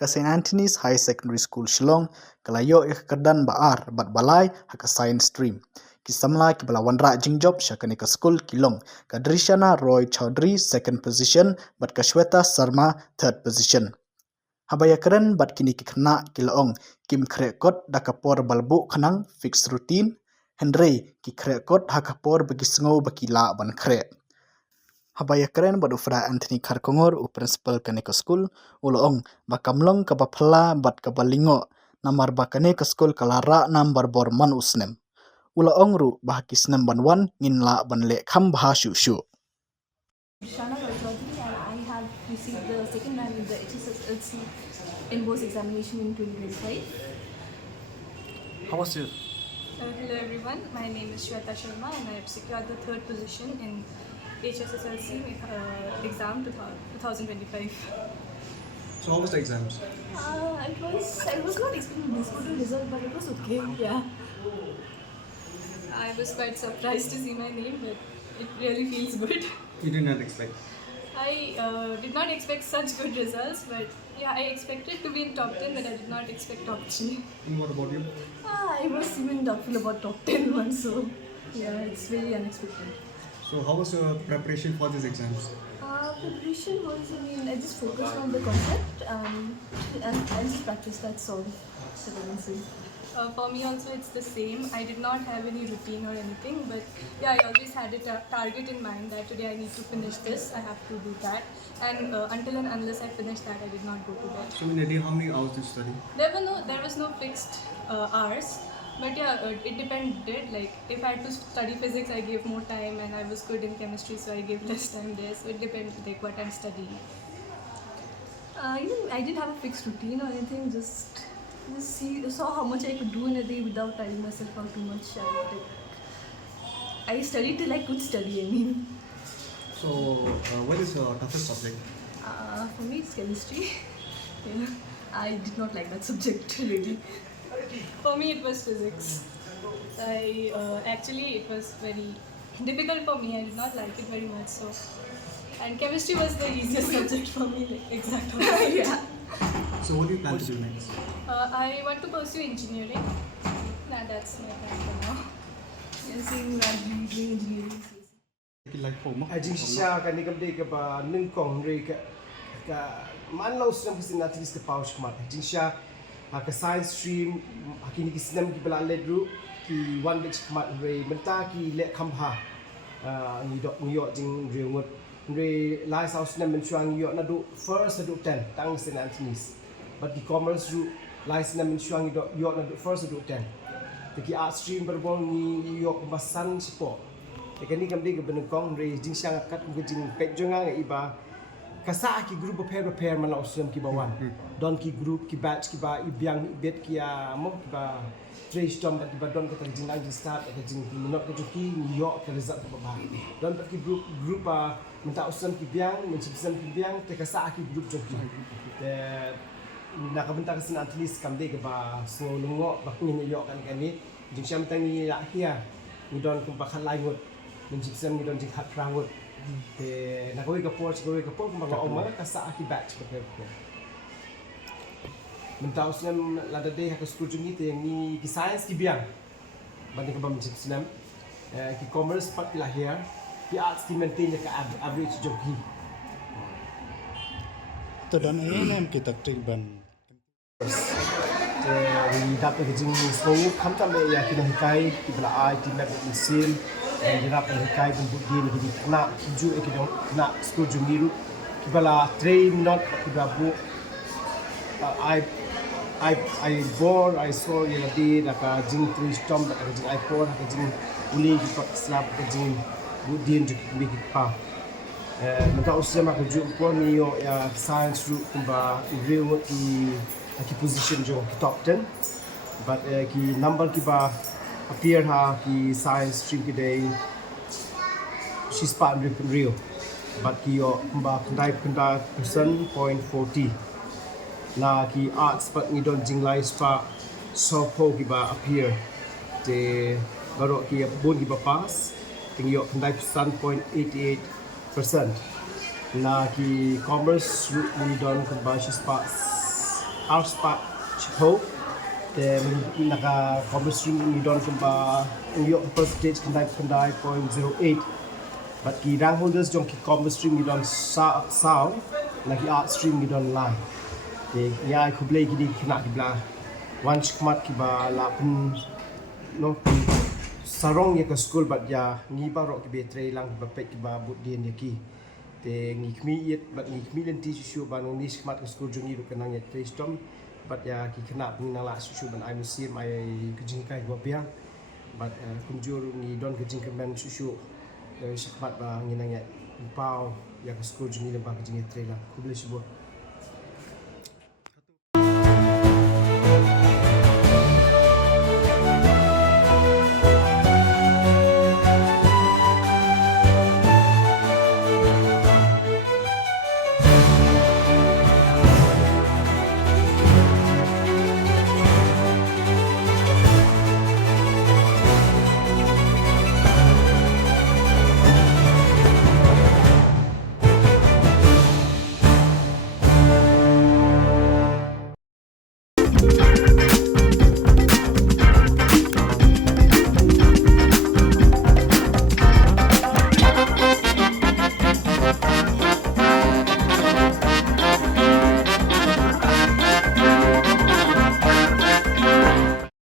ka St. Anthony's High Secondary School Shillong kalayo kedan baar bat balai haka science stream. Ki Samla ki bala wanra jingjob syakani ka school kilong ka Drishana Roy Chaudhary second position bat ka Shweta Sharma third position. Habaya keren bat kini ki kena kilaong kim krekot dakapor balbu khanang fixed routine Henry ki krekot hakapor bagi sengau bagi la ban krek. Habaya keren bat ufra Anthony Kharkongor u principal kane ka school uloong bakamlong ka Phylla bat ka balingo Namar bakane ka school kalara nam Barabor man usnem. Uloong ru bahakis nem ban wan ngin la ban le kham bha shu shu. And I have received the second rank in the HSLC in both examination in 2025. How was it? Hello everyone, my name is Shweta Sharma and I have secured the third position in HSLC exam 2025. So how was the exams? I was not expecting this good result, but it was okay. Yeah. I was quite surprised to see my name, but it really feels good. You did not expect. I did not expect such good results, but yeah, I expected to be in top 10, but I did not expect top 3. And what about you? I was even doubtful about top 10 once, so yeah, it's very unexpected. So how was your preparation for these exams? Preparation was, I just focused on the concept and I just practiced, that's all that I can say. For me also it's the same. I did not have any routine or anything, but yeah, I always had a target in mind that today I need to finish this, I have to do that, and until and unless I finished that, I did not go to bed. So in a day, how many hours did you study? There was no fixed hours, but yeah, it depended. Like if I had to study physics, I gave more time, and I was good in chemistry, so I gave less time there. So it depends like what I'm studying. I didn't have a fixed routine or anything. Just saw how much I could do in a day without tiring myself out too much. I studied till I could study. So what is your toughest subject? For me, it's chemistry. Yeah. I did not like that subject really. For me, it was physics. Actually, it was very difficult for me. I did not like it very much. And chemistry was the easiest subject for me, like exact opposite. Yeah. So what do you plan to do next? I want to pursue engineering. That's my plan for now. Yes, I'm doing engineering. Like home? Ajisha ka nikamde ka ba ningkong re ka manlaw sinam kisin natis ka paush kmat ajisha ka science stream hakini kisinam ki bala ledru ki one bit kmat re menta ki le khamha ni dok New York jing re ngot re lai south sinam menchuang yo na do first do 10 tang St. Anthony's but the commerce ru lai sinam menchuang yo na do first do 10 ki art stream berbon ni yo basan sipo Kani kamdi ke benengkong re jing siang kat ke jing pek jonga iba kasa ki group prepare man auslam ki bawan don ki group ki batch ki ba ibyang ibet ki mo ki ba trace tom ki ba don ka jing lang start ka jing minok ka ki New York ka result ka ba don ki group minta auslam ki byang mencipsam ki byang te kasa ki group joki nak bentar ke St. Anthony's kamdi ke ba so lungo ba New York kan kani jing siang tangi la hia ni don ku ba khalai ngot mencipsam ni don jing hat rangut nak kau kapor kumbaga oma kasa akibat seperti mentau senam lada deh ke school jungi te yang ni ki science ki biang banding ke mencip senam ki commerce pat lahir ki arts ki maintain ke average jogi To dan em kita ban. Jadi dapat ke jing semua kamtam ya kita hikai ki bela ai ti lab mesin Jirap hikai bentuk dia ni kena hiju kita nak school jungiru kibala train not kibabu I saw yang di nak jing three storm nak jing I4 nak jing uli kita slap nak jing budin juga bikin pa mentau usia mak hiju pun ni yo ya science route kumba real ki position jo top 10 but ki number kiba appear ki science stream ki day she's part of real but ki yo kumba kandai percent.40 na ki arts but ni don jing lai spa so po ki ba appear te baru ki bon ki ba pass ting yo kandai percent.88% na ki commerce ni don kumba she's part arts part ho te naka commerce stream ni don kumpa yo percentage kendai 0.08 but ki rank holders jong ki commerce stream ni don sound lagi art stream ni don line te ya ku play ki di kena ki bla one kmat ki ba la pun no sarong ya ke school but ya ngi ba ro ki be tre lang ba pek ki ba but dien ya ki te ngi kmi yet but ngi kmi len ti shu ba no ni kmat ke school jong ni ro kenang ya tre stom but ya ki kena pun na la shu ban I museum ai kujing kai go piang but kunjur ni don kujing kemen shu kmat ba ngi nang ya pau ya ke school jong ni ba kujing tre lang ku ble shu